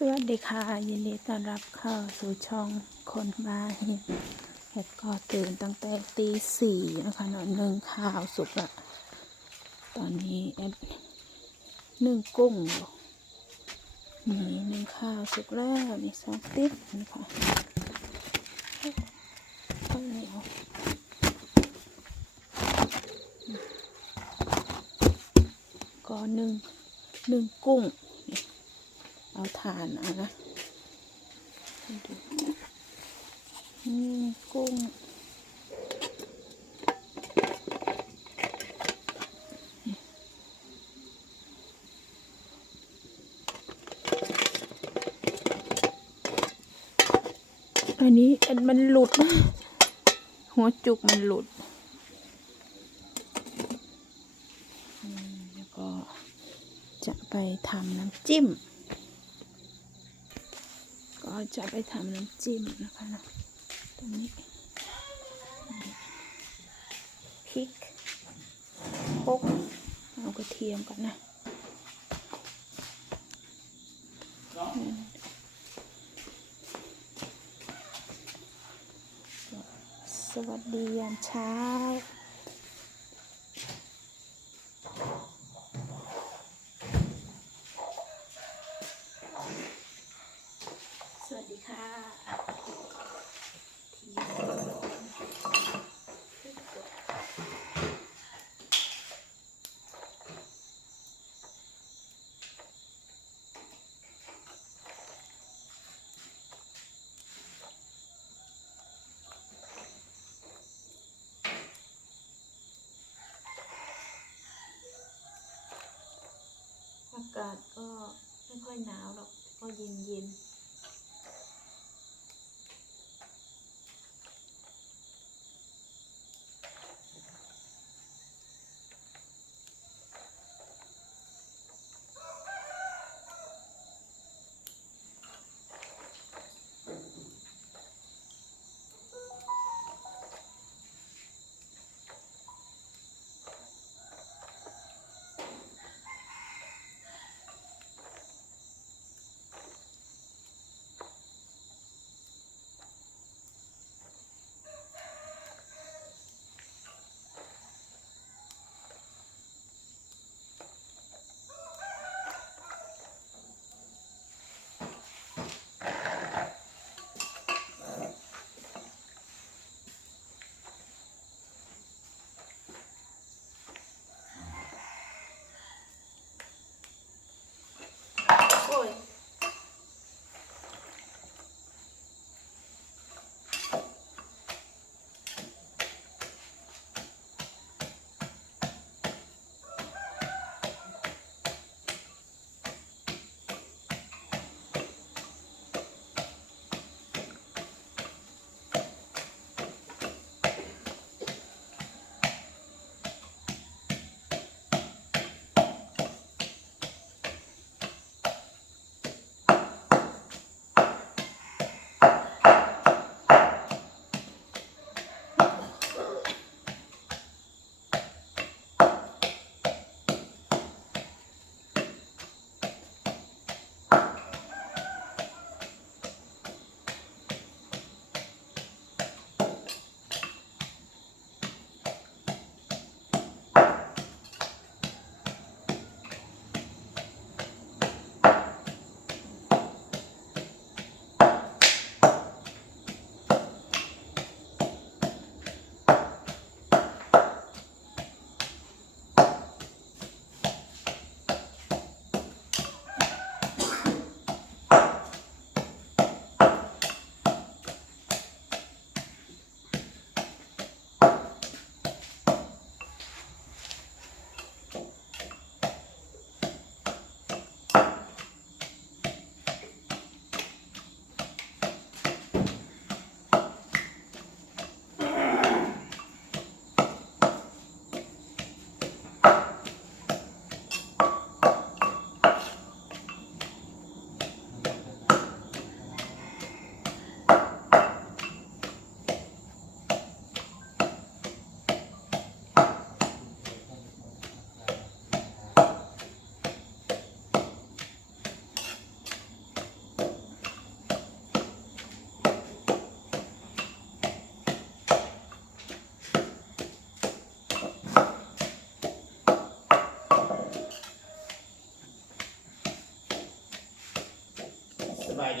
สวัสดีค่ะ ยินดีต้อนรับเข้าสู่ช่องคนมาเห็ดเห็ดก็ตื่นตั้งแต่ตีสี่นะคะนอนนึ่งข้าวสุกละตอนนี้แอดนึ่งกุ้งนี่นึ่งข้าวสุกแล้วมีซอสติ๊บนะคะข้าวเหนียวก็นึ่งนึ่งกุ้ง เอาถ่านเอานะนี่กุ้งอันนี้อันมันหลุด หัวจุกมันหลุดแล้วก็จะไปทำน้ำจิ้ม ก็จะไปทำน้ำจิ้มนะคะนะตรงนี้พริกโคกเอากระเทียมก่อนนะสวัสดียามเช้า สวัสดีค่ะอากาศก็ไม่ค่อยหนาวหรอกก็เย็นเย็น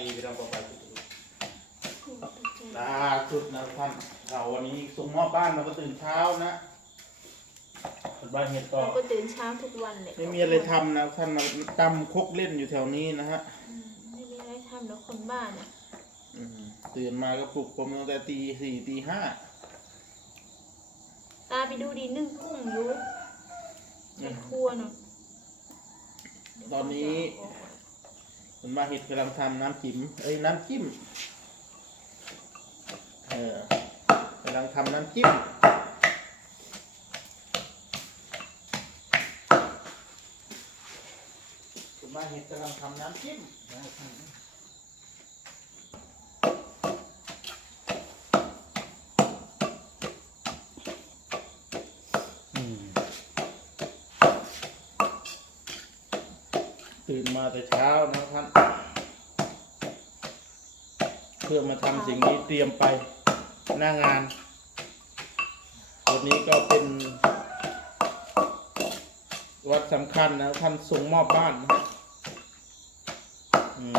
ดีพี่น้องบอกไปล่าสุดนะท่านเราวันนี้ส่งมอบบ้านเราก็ตื่นเช้านะสบายเหตุต่อเราก็ตื่นเช้าทุกวันเลยไม่มีอะไรทำนะท่านมาตำคกเล่นอยู่แถวนี้นะฮะอืมไม่มีอะไรทำแล้วคนบ้านอะอืมตื่นมาก็ปลุกผมตั้งแต่ตีสี่ตีห้าตาไปดูดีนึ่งกุ้งอยู่ในครัวเนาะตอนนี้ คุณมาเห็ดกำลังทำน้ำจิ้มเอ้ยน้ำจิ้ม เออกำลังทำน้ำจิ้ม คุณมาเห็ดกำลังทำน้ำจิ้มนะครับอืม ตื่นมาแต่เช้านะครับเพื่อมาทำสิ่งนี้เตรียมไปหน้างาน วันนี้ก็เป็น วัดสำคัญนะท่านส่งมอบบ้านนะอืม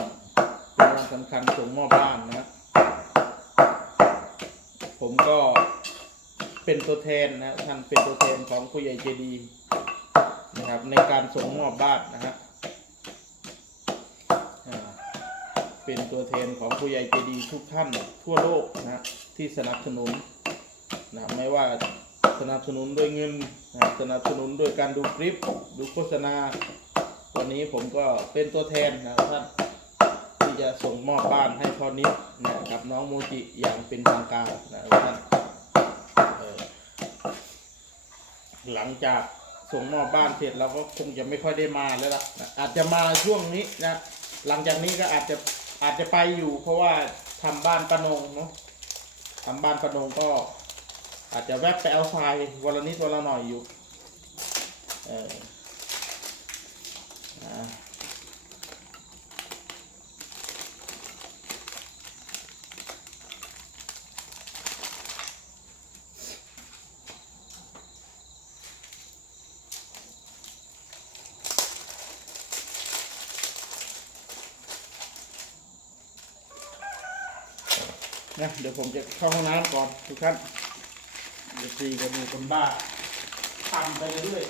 เป็นวันสำคัญส่งมอบบ้านนะผมก็เป็นตัวแทนนะท่านเป็นตัวแทนของผู้ใหญ่เจดีย์นะครับในการส่งมอบบ้านนะฮะ อ่า เป็นตัวแทนของผู้ใหญ่ใจดีทุกท่านทั่วโลกนะที่สนับสนุนนะไม่ว่าสนับสนุนด้วยเงินนะสนับสนุนด้วยการดูคลิปดูโฆษณาวันนี้ผมก็เป็นตัวแทนนะท่านที่จะส่งมอบบ้านให้พ่อนิดนะกับน้องโมจิอย่างเป็นทางการนะท่านหลังจากส่งมอบบ้านเสร็จเราก็คงจะไม่ค่อยได้มาแล้วล่ะนะอาจจะมาช่วงนี้นะหลังจากนี้ก็อาจจะ อาจจะไปอยู่ เพราะว่าทำบ้านปะนงเนาะทำบ้านปะนงก็ อาจจะแวบไปเอาทรายวันละนิดวันละหน่อยอยู่ เออ นะเดี๋ยวผมจะเข้าห้องน้ำก่อนทุกท่านเดี๋ยวซีกันดูคนบ้าทำไปเรื่อย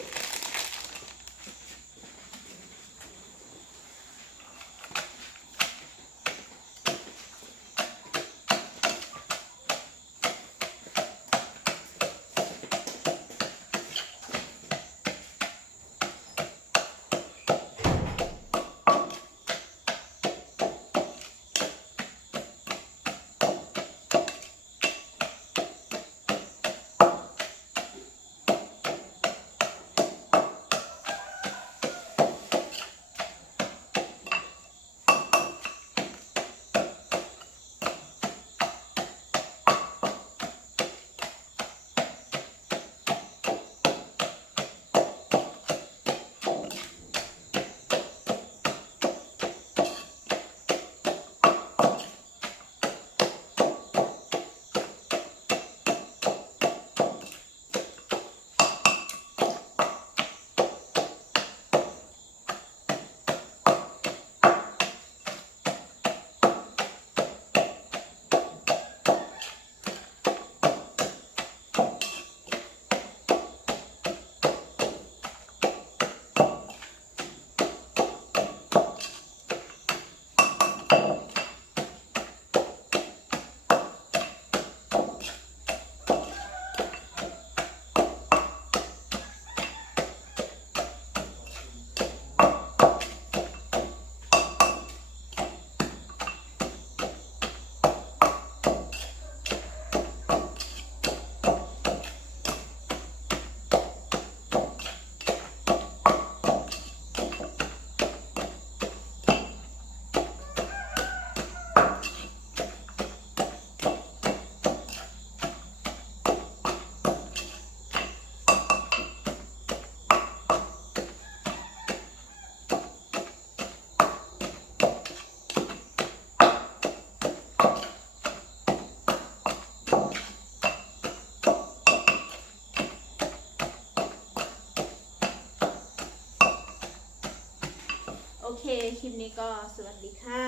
คลิปนี้ก็สวัสดีค่ะ